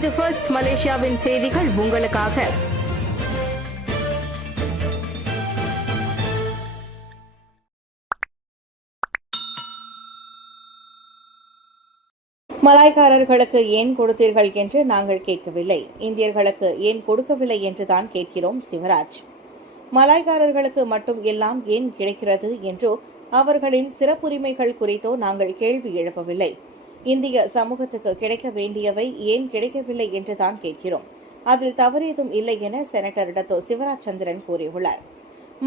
இது ஃபர்ஸ்ட் மலேசியாவின் செய்திகள் உங்களுக்காக. மலாய்க்காரர்களுக்கு ஏன் கொடுத்தீர்கள் என்று நாங்கள் கேட்கவில்லை, இந்தியர்களுக்கு ஏன் கொடுக்கவில்லை என்றுதான் கேட்கிறோம். சிவராஜ், மலாய்க்காரர்களுக்கு மட்டும் எல்லாம் ஏன் கிடைக்கிறது என்றோ அவர்களின் சிறப்புரிமைகள் குறித்தோ நாங்கள் கேள்வி எழுப்பவில்லை. இந்திய சமூகத்துக்கு கிடைக்க வேண்டியவை ஏன் கிடைக்கவில்லை என்றுதான் கேட்கிறோம். அதில் தவறேதும் இல்லை என செனட்டர் டத்தோ சிவராஜ் சந்திரன் கூறியுள்ளார்.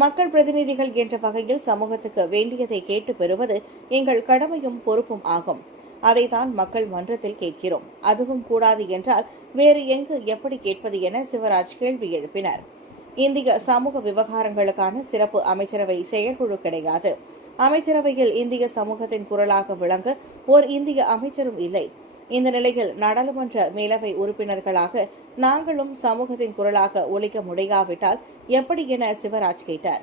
மக்கள் பிரதிநிதிகள் என்ற வகையில் சமூகத்துக்கு வேண்டியதை கேட்டு பெறுவது எங்கள் கடமையும் பொறுப்பும் ஆகும். அதைத்தான் மக்கள் மன்றத்தில் கேட்கிறோம். அதுவும் கூடாது என்றால் வேறு எங்கு எப்படி கேட்பது என சிவராஜ் கேள்வி எழுப்பினார். இந்திய சமூக விவகாரங்களுக்கான சிறப்பு அமைச்சரவை செயற்குழு கிடையாது. அமைச்சரவையில் இந்திய சமூகத்தின் குரலாக விளங்க ஓர் இந்திய அமைச்சரும் இல்லை. இந்த நிலையில் நாடாளுமன்ற மேலவை உறுப்பினர்களாக நாங்களும் சமூகத்தின் குரலாக ஒலிக்க முடியாவிட்டால் எப்படி என சிவராஜ் கேட்டார்.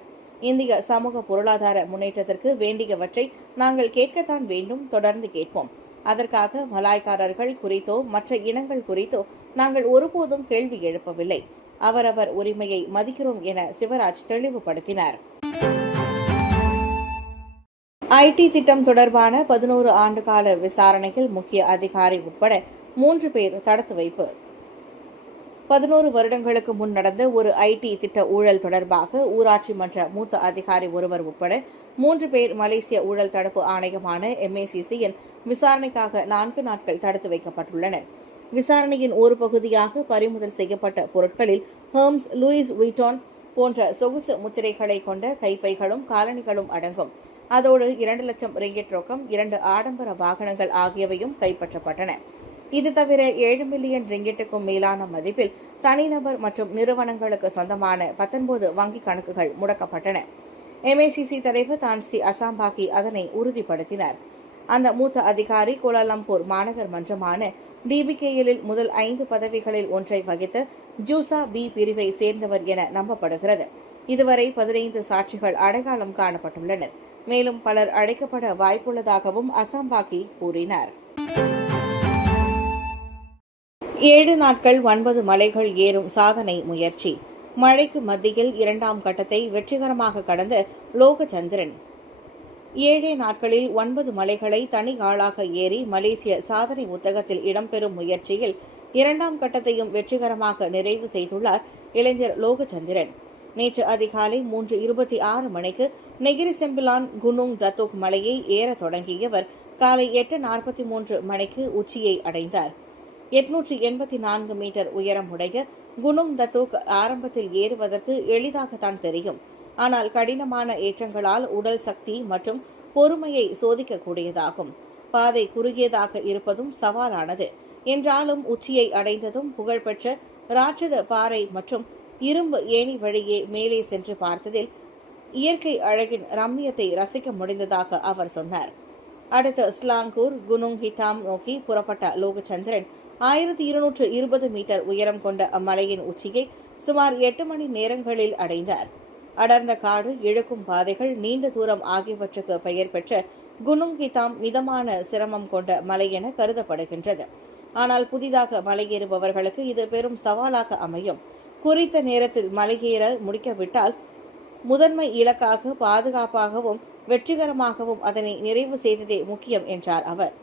இந்திய சமூக பொருளாதார முன்னேற்றத்திற்கு வேண்டியவற்றை நாங்கள் கேட்கத்தான் வேண்டும், தொடர்ந்து கேட்போம். அதற்காக மலாய்க்காரர்கள் குறித்தோ மற்ற இனங்கள் குறித்தோ நாங்கள் ஒருபோதும் கேள்வி எழுப்பவில்லை. அவரவர் உரிமையை மதிக்கிறோம் என சிவராஜ் தெளிவுபடுத்தினார். ஐடி திட்டம் தொடர்பான 11 ஆண்டுகால விசாரணையில் முக்கிய அதிகாரி உட்பட 3 பேர் தடுத்து வைப்பு. 11 வருடங்களுக்கு முன் நடந்த ஒரு ஐடி திட்ட ஊழல் தொடர்பாக ஊராட்சி மன்ற மூத்த அதிகாரி ஒருவர் உட்பட 3 பேர் மலேசிய ஊழல் தடுப்பு ஆணையமான MACCயின் விசாரணைக்காக 4 நாட்கள் தடுத்து வைக்கப்பட்டுள்ளனர். விசாரணையின் ஒரு பகுதியாக பறிமுதல் செய்யப்பட்ட பொருட்களில் ஹெர்ம்ஸ், லூயிஸ் விட்டான் போன்ற சொகுசு முத்திரைகளை கொண்ட கைப்பைகளும் காலணிகளும் அடங்கும். அதோடு 2 லட்சம் ரிங்கிட் ரொக்கம், 2 ஆடம்பர வாகனங்கள் ஆகியவையும் கைப்பற்றப்பட்டன. இது தவிர 7 மில்லியன் ரிங்கிட்டுக்கும் மேலான மதிப்பில் தனிநபர் மற்றும் நிறுவனங்களுக்கு சொந்தமான 19 வங்கிக் கணக்குகள் முடக்கப்பட்டன. MACC தலைவர் தான் ஸ்ரீ அசாம்பாகி அதனை உறுதிப்படுத்தினார். அந்த மூத்த அதிகாரி கோலாலம்பூர் மாநகர் மன்றமான DBKL முதல் 5 பதவிகளில் ஒன்றை வகித்த ஜூசா B பிரிவை சேர்ந்தவர் என நம்பப்படுகிறது. இதுவரை 15 சாட்சிகள் அடையாளம் காணப்பட்டுள்ளனர். மேலும் பலர் அழைக்கப்பட வாய்ப்புள்ளதாகவும் அசாம்பாகி கூறினார். 7 நாட்கள் 9 மலைகள் ஏறும் சாதனை முயற்சி. மழைக்கு மத்தியில் 2ஆம் கட்டத்தை வெற்றிகரமாக கடந்த லோகச்சந்திரன் 7 நாட்களில் 9 மலைகளை தனி ஆளாக ஏறி மலேசிய சாதனை புத்தகத்தில் இடம்பெறும் முயற்சியில் 2ஆம் கட்டத்தையும் வெற்றிகரமாக நிறைவு செய்துள்ளார் இளைஞர் லோகச்சந்திரன். நேற்று அதிகாலை 3:26 மணிக்கு நெகிரி செம்பிலான் குனுங் டத்தோக் மலையை ஏற தொடங்கியவர் காலை 8:43 மணிக்கு உச்சியை அடைந்தார். 884 மீட்டர் உயரமுடைய குனுங் டத்தோக் ஆரம்பத்தில் ஏறுவதற்கு எளிதாகத்தான் தெரியும். ஆனால் கடினமான ஏற்றங்களால் உடல் சக்தி மற்றும் பொறுமையை சோதிக்கக்கூடியதாகும். பாதை குறுகியதாக இருப்பதும் சவாலானது. என்றாலும் உச்சியை அடைந்ததும் புகழ்பெற்ற ராட்சத பாறை மற்றும் இரும்பு ஏணி வழியே மேலே சென்று பார்த்ததில் இயற்கை அழகின் ரம்மியத்தை ரசிக்க முடிந்ததாக அவர் சொன்னார். அடுத்து ஸ்லாங்கூர் குனுங் ஹிட்டாம் நோக்கி புறப்பட்ட லோகச்சந்திரன் 1220 மீட்டர் உயரம் கொண்ட அம்மலையின் உச்சியை சுமார் 8 மணி நேரங்களில் அடைந்தார். அடர்ந்த காடு, இழுக்கும் பாதைகள், நீண்ட தூரம் ஆகியவற்றுக்கு பெயர் பெற்ற குனுங் ஹிட்டாம் மிதமான சிரமம் கொண்ட மலை என கருதப்படுகின்றது. ஆனால் புதிதாக மலையேறுபவர்களுக்கு இது பெரும் சவாலாக அமையும். குறித்த நேரத்தில் மலையேற முடிக்கவிட்டால் முதன்மை இலக்காக பாதுகாப்பாகவும் வெற்றிகரமாகவும் அதனை நிறைவு செய்ததே முக்கியம் என்றார் அவர்.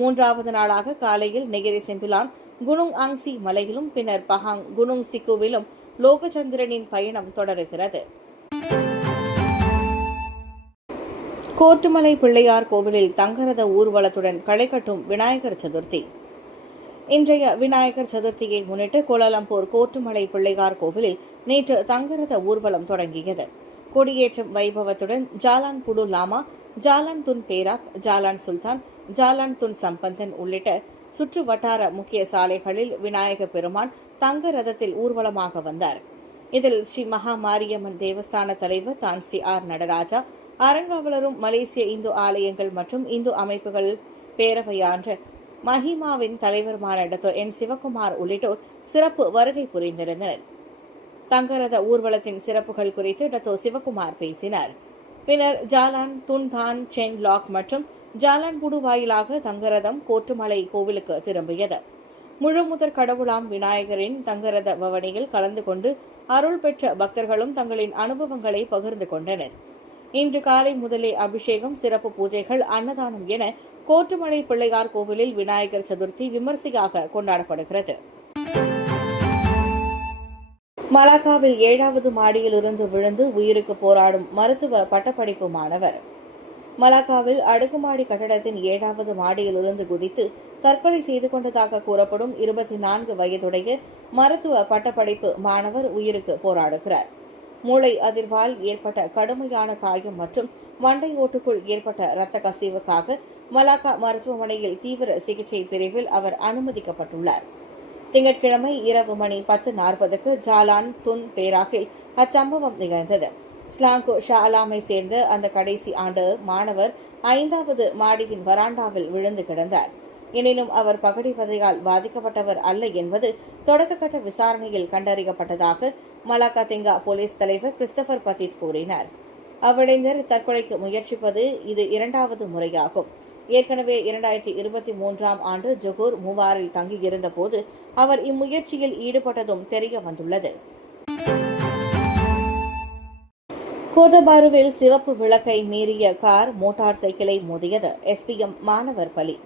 3வது நாளாக காலையில் நெகிரி செம்பிலான் குனுங் ஆங்சி மலையிலும் பின்னர் பஹாங் குனுங் சிக்குவிலும் லோகச்சந்திரனின் பயணம் தொடருகிறது. கோட்டுமலை பிள்ளையார் கோவிலில் தங்கரத ஊர்வலத்துடன் களை கட்டும் விநாயகர் சதுர்த்தி. இன்றைய விநாயகர் சதுர்த்தியை முன்னிட்டு கோலாலம்பூர் கோட்டுமலை பிள்ளையார் கோவிலில் நேற்று தங்கரத ஊர்வலம் தொடங்கியது. கொடியேற்றம் வைபவத்துடன் ஜாலான் புடு லாமா, ஜாலான் துன் பேராக், ஜாலான் சுல்தான், ஜாலான் துன் சம்பந்தன் உள்ளிட்ட சுற்று வட்டார முக்கிய சாலைகளில் விநாயக பெருமான் தங்க ரதத்தில் ஊர்வலமாக வந்தார். இதில் ஸ்ரீ மகா மாரியம்மன் தேவஸ்தான தலைவர் தான் ஸ்ரீ ஆர் நடராஜா, அறங்காவலரும் மலேசிய இந்து ஆலயங்கள் மற்றும் இந்து அமைப்புகள் பேரவையான்ற மஹிமாவின் தலைவருமான டாக்டர் என் சிவகுமார் உள்ளிட்டோர் சிறப்பு வருகை புரிந்திருந்தனர். தங்கரத ஊர்வலத்தின் சிறப்புகள் குறித்து டாக்டர் சிவகுமார் பேசினார். பின்னர் ஜாலான் துன்தான் சென் லாக் மற்றும் ஜாலான் புடு வாயிலாக தங்கரதம் கோட்டுமலை கோவிலுக்கு திரும்பியது. முழுமுதற் கடவுளாம் விநாயகரின் தங்கரத பவனியில் கலந்து கொண்டு அருள் பெற்ற பக்தர்களும் தங்களின் அனுபவங்களை பகிர்ந்து கொண்டனர். இன்று காலை முதலே அபிஷேகம், சிறப்பு பூஜைகள், அன்னதானம் என கோட்டுமலை பிள்ளையார் கோவிலில் விநாயகர் சதுர்த்தி விமர்சையாக கொண்டாடப்படுகிறது. மலாக்காவில் 7வது மாடியிலிருந்து விழுந்து உயிருக்கு போராடும் மருத்துவ பட்டப்படிப்பு மாணவர். மலாக்காவில் அடுக்குமாடி கட்டடத்தின் 7வது மாடியிலிருந்து குதித்து தற்கொலை செய்து கொண்டதாக கூறப்படும் 24 வயதுடைய மருத்துவ பட்டப்படிப்பு மாணவர் உயிருக்கு போராடுகிறார். மூளை அதிர்வால் ஏற்பட்ட கடுமையான காயம் மற்றும் மண்டை ஓட்டுக்குள் ஏற்பட்ட இரத்த கசிவுக்காக மலாக்கா மருத்துவமனையில் தீவிர சிகிச்சை பிரிவில் அவர் அனுமதிக்கப்பட்டுள்ளார். திங்கட்கிழமை இரவு மணி 10:40க்கு ஜாலான் துன் பேராகில் அச்சம்பவம் நிகழ்ந்தது. ஸ்லாங்கோ ஷா அலாமை சேர்ந்த அந்த கடைசி ஆண்டு மாணவர் 5வது மாடியின் வராண்டாவில் விழுந்து கிடந்தார். எனினும் அவர் பகடிவதையால் பாதிக்கப்பட்டவர் அல்ல என்பது தொடக்கக்கட்ட விசாரணையில் கண்டறியப்பட்டதாக மலாக்கா தெங்கா போலீஸ் தலைவர் கிறிஸ்டபர் பத்தித் கூறினார். அவ்விளைஞர் தற்கொலைக்கு முயற்சிப்பது இது 2வது முறையாகும். ஏற்கனவே 2023ஆம் ஆண்டு ஜொகூர் மூவாரில் தங்கியிருந்த போது அவர் இம்முயற்சியில் ஈடுபட்டதும் தெரிய வந்துள்ளது. கோதபாருவில் சிவப்பு விளக்கை மீறிய கார் மோட்டார் சைக்கிளை மோதியது. எஸ்பிஎம் மாணவர் பலி.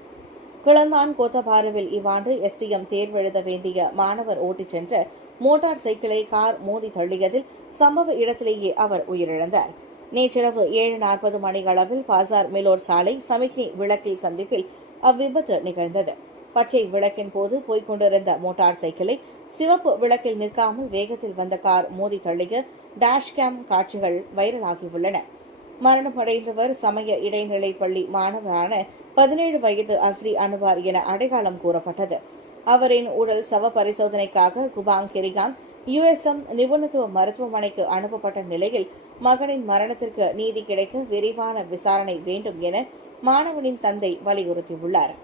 கிளந்தான் கோத்தபாருவில் இவ்வாண்டு எஸ்பிஎம் தேர்வெழுத வேண்டிய மாணவர் ஓட்டிச் சென்ற மோட்டார் சைக்கிளை கார் மோதி தள்ளியதில் சம்பவ இடத்திலேயே அவர் உயிரிழந்தார். நேற்றிரவு 7:40 மணியளவில் பாசார் மிலோர் சாலை சமிக்னி விளக்கில் சந்திப்பில் அவ்விபத்து நிகழ்ந்தது. பச்சை விளக்கின் போது போய்கொண்டிருந்த மோட்டார் சைக்கிளை சிவப்பு விளக்கில் நிற்காமல் வேகத்தில் வந்த கார் மோதி தள்ளிய டேஷ்கேம் காட்சிகள் வைரலாகியுள்ளன. மரணமடைந்தவர் சமய இடைநிலை பள்ளி மாணவரான 17 வயது அஸ்ரி அனுவார் என அடையாளம் கூறப்பட்டது. அவரின் உடல் சவ பரிசோதனைக்காக குபாங் கிரிகான் USM நிபுணத்துவ மருத்துவமனைக்கு அனுப்பப்பட்ட நிலையில் மகனின் மரணத்திற்கு நீதி கிடைக்க விரிவான விசாரணை வேண்டும் என மாணவனின் தந்தை வலியுறுத்தியுள்ளார்.